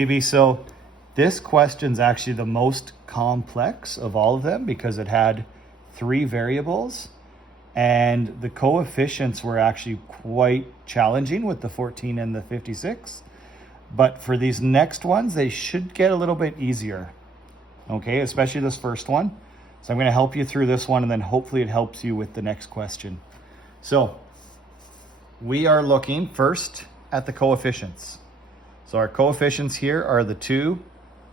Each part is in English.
So this question's actually the most complex of all of them because it had 3 variables and the coefficients were actually quite challenging with the 14 and the 56. But for these next ones, they should get a little bit easier. Okay, especially this first one. So I'm going to help you through this one and then hopefully it helps you with the next question. So we are looking first at the coefficients. So our coefficients here are the 2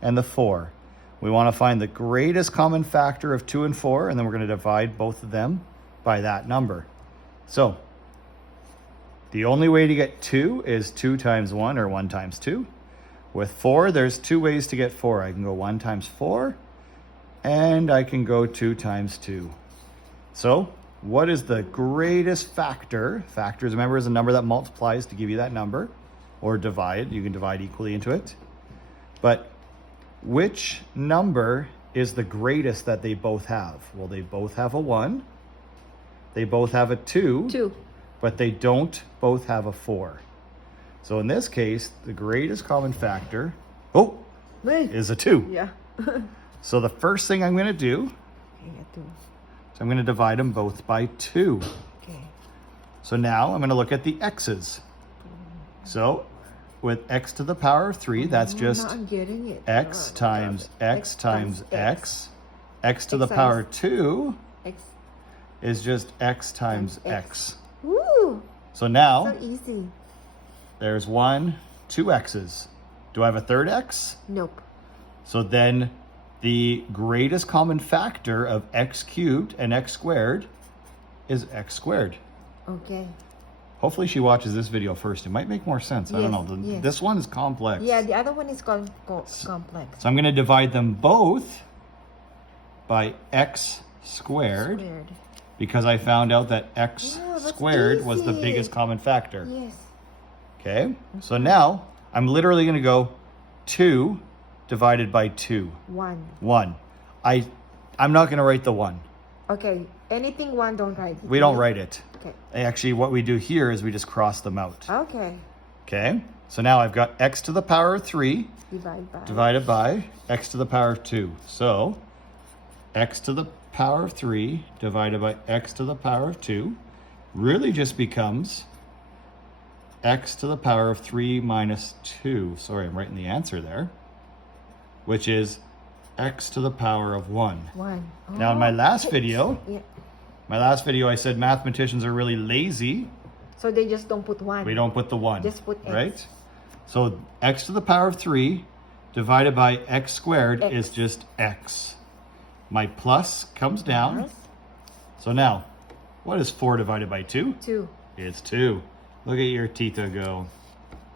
and the 4. We want to find the greatest common factor of 2 and 4, and then we're going to divide both of them by that number. So the only way to get 2 is 2 times 1 or 1 times 2. With 4, there's 2 ways to get 4. I can go 1 times 4 and I can go 2 times 2. So what is the greatest factor? Factors, remember, is a number that multiplies to give you that number, or divide. You can divide equally into it. But which number is the greatest that they both have? Well, they both have a 1. They both have a 2. But they don't both have a 4. So in this case, the greatest common factor, is a 2. Yeah. So the first thing I'm going to do, is I'm going to divide them both by 2. Okay. So now I'm going to look at the x's. So with x to the power of 3, that's just I'm getting it. x times x times x. X to the X power times 2 X. is just x times X. x. Woo! So now So easy. there's 2 x's. Do I have a third x? Nope. So then the greatest common factor of x cubed and x squared is x squared. Okay. Hopefully she watches this video first. It might make more sense. I don't Yes, know. yes. This one is complex. Yeah, the other one is complex. So I'm going to divide them both by x squared, because I found out that x Yeah, that's squared was the easy. biggest common factor. Yes. Okay, so now I'm literally going to go 2 divided by 2. 1. 1. I'm not going to write the 1. Okay. Anything 1, don't write it. We don't write it. Okay. Actually, what we do here is we just cross them out. Okay. Okay, so now I've got x to the power of 3 Divide by. divided by x to the power of 2. So x to the power of 3 divided by x to the power of 2 really just becomes x to the power of 3 minus 2. Sorry, I'm writing the answer there, which is x to the power of 1. 1. Now in my last video, Yeah. I said mathematicians are really lazy. So they just don't put 1. We don't put the 1. Just put x. Right? So x to the power of 3 divided by x squared X. is just x. My plus comes down. Yes. So now, what is 4 divided by 2? 2. It's 2. Look at your tita go.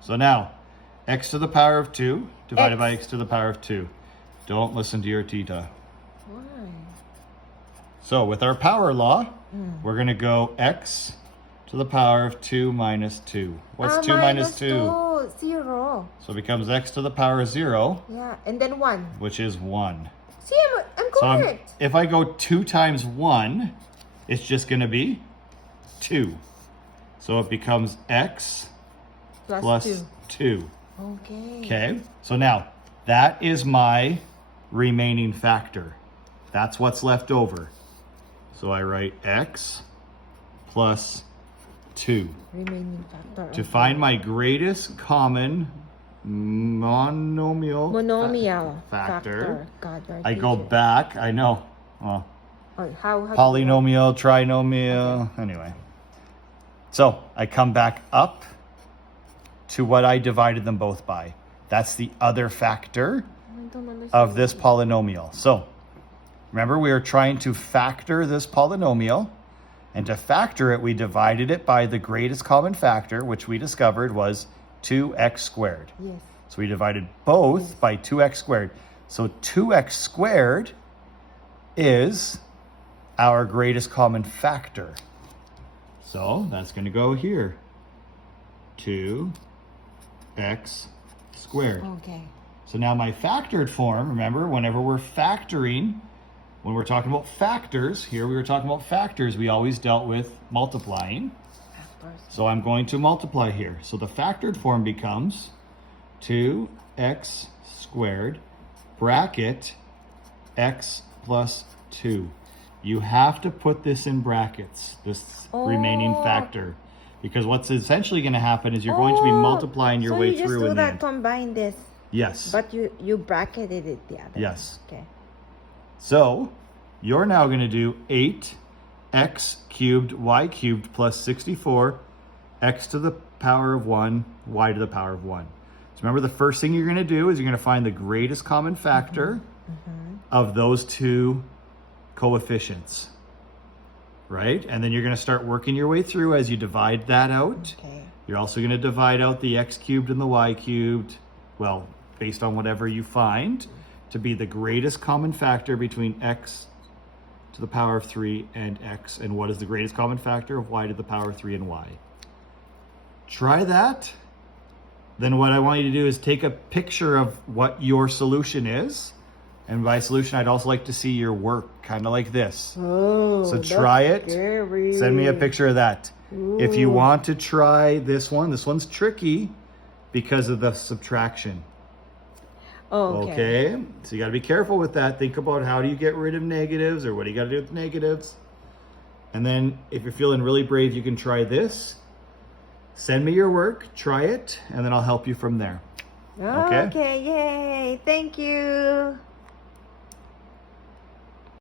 So now, x to the power of 2 divided by x to the power of 2. Don't listen to your tita. Why? So with our power law, we're going to go x to the power of 2 minus 2. What's 2 minus 2? 0. So it becomes x to the power of 0, Yeah. And then 1. which is 1. See, I'm So correct. if I go 2 times 1, it's just going to be 2. So it becomes x plus 2. 2. Okay. Okay, so now that is my remaining factor. That's what's left over. So I write x plus 2. Remaining factor. To find my greatest common monomial factor, God, I go back. I know. Well, how polynomial, trinomial, anyway. So I come back up to what I divided them both by. That's the other factor of this polynomial. So remember, we are trying to factor this polynomial, and to factor it, we divided it by the greatest common factor, which we discovered was 2x squared. Yes. So we divided both by 2x squared. So 2x squared is our greatest common factor. So that's going to go here. 2x squared. Okay. So now my factored form, remember, whenever we're factoring, when we're talking about factors, here we were talking about factors, we always dealt with multiplying. Factors. So I'm going to multiply here. So the factored form becomes 2 x squared bracket x plus 2. You have to put this in brackets, this remaining Oh. factor. Because what's essentially going to happen is you're going to be multiplying your so way you just through do in the that, end. combine this, Yes. but you bracketed it the other. Yes. Okay. So you're now going to do 8x cubed y cubed plus 64 x to the power of 1 y to the power of 1. So remember, the first thing you're going to do is you're going to find the greatest common factor of those two coefficients, right? And then you're going to start working your way through as you divide that out. Okay. You're also going to divide out the x cubed and the y cubed, well, based on whatever you find to be the greatest common factor between x to the power of 3 and x. And what is the greatest common factor of y to the power of 3 and y? Try that. Then what I want you to do is take a picture of what your solution is. And by solution, I'd also like to see your work, kind of like this. Oh, So try it. Scary. Send me a picture of that. If you want to try this one's tricky because of the subtraction. Oh, okay. Okay? So you got to be careful with that. Think about how do you get rid of negatives, or what do you got to do with negatives. And then if you're feeling really brave, you can try this. Send me your work, try it, and then I'll help you from there. Okay? Okay, yay. Thank you.